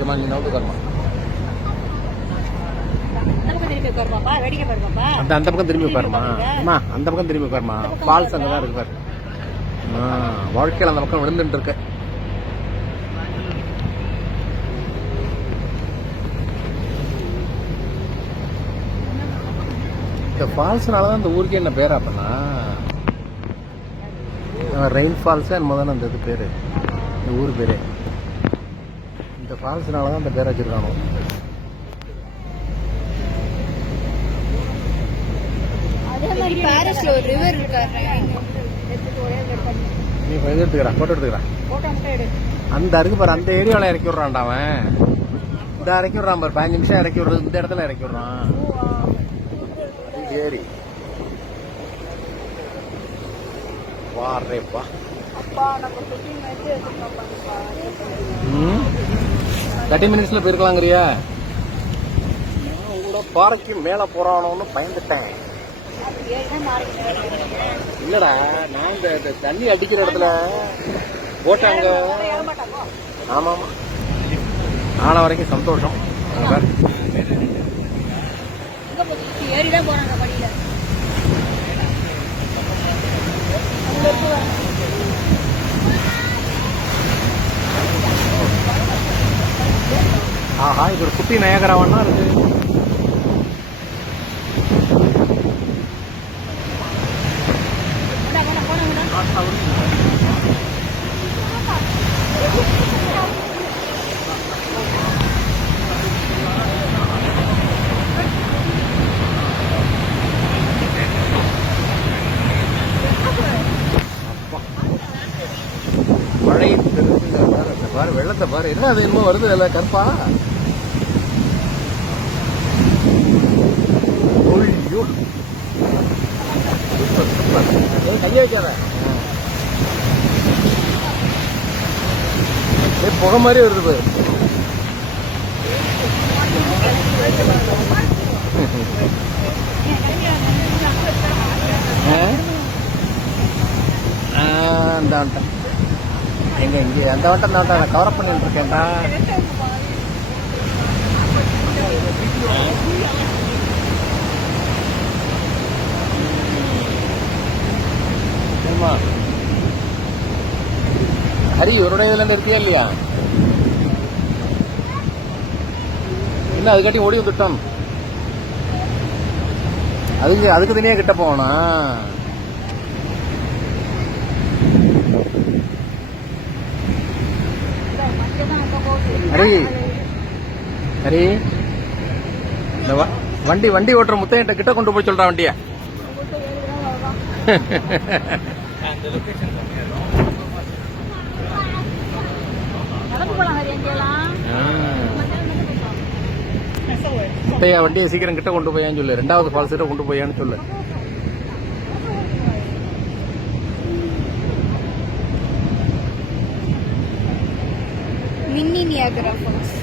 ஏமா நீ நோட்டு கர்மா அந்த பக்கம் திரும்பி பாருமா அம்மா, அந்த பக்கம் திரும்பி பாருமா. ஃபால்ஸ் அங்கதான் இருக்கு பாரு. வாழ்க்கையில் அந்த பக்கம் விழுந்துட்டு இருக்கு. இந்த ஃபால்ஸ்னாலதான் இந்த ஊருக்கே என்ன பேரா பண்ணா ரெயின் ஃபால்ஸ் முதல்ல அந்த இது பேரு, இந்த ஊர் பேரு. இந்த ஃபால்ஸ்னாலதான் அந்த பேரை வச்சிருக்கானோ. பாரிஸ்ல ஒரு ரிவர் இருக்காரு. நீ இது எடுத்துக்கிறா, போட்டோ எடுத்துக்கிறா. அந்த இருக்கு பாரு, அந்த ஏரியாவில் இறக்கி விட்றான்டா அவன். இந்த இறக்கி விட்றான் பாரு, 5 நிமிஷம் இறக்கி விடுறது. இந்த இடத்துல இறக்கி விட்றான். ஏரி வாரேப்பா. 30 மினிட்ஸ்ல போயிருக்கலாங்கிறியா? உங்களோட பாறைக்கு மேல போறானோன்னு பயந்துட்டேன். இல்லடா, நான் இந்த தண்ணி அடிக்கிற இடத்துல போட்டாங்க. ஆமா ஆமா, ஆன வரைக்கும் சந்தோஷம். ஆஹா, இது ஒரு குட்டி நயகராவன்னா இருக்கு. மழை பாரு, வெள்ளத்தை பாரு. என்ன அது இன்னும் வருது இல்ல கருப்பா? கைய வைக்காத, புகை மாதிரி வருது. எங்க இங்க அந்த வட்டம் தான் நான் கவர் அப் பண்ணிட்டு இருக்கேன்டா. ஹரி இவருடைய இதுல இருக்கியா இல்லையா? இல்ல அதுக்காட்டி ஓடி வந்துட்டோம். அதுக்கு தனியா கிட்ட போனா ஹரி ஹரி வண்டி ஓட்டுற முத்தையிட்ட கிட்ட கொண்டு போய் சொல்றா வண்டிய. முத்தையா வண்டியை சீக்கிரம் கிட்ட கொண்டு போயான்னு சொல்லு. 2வது ஃபால்ஸ் கிட்ட கொண்டு போயான்னு சொல்லு. Mini Niagara falls.